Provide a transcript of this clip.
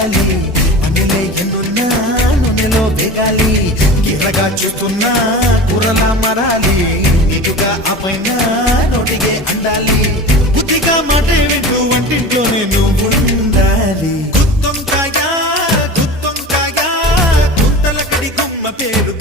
చేయాలి అనిలే ఎన్నున్నా నూనెలో వేగాలి గిరగా చూస్తున్నా కూరలా మరాలి నీటుగా ఆ పైన నోటిగే అండాలి బుద్ధిగా మాట వింటూ వంటింట్లోనే నువ్వు ఉండాలి గుత్తొంకాయ గుత్తల కడి గుమ్మ పేరు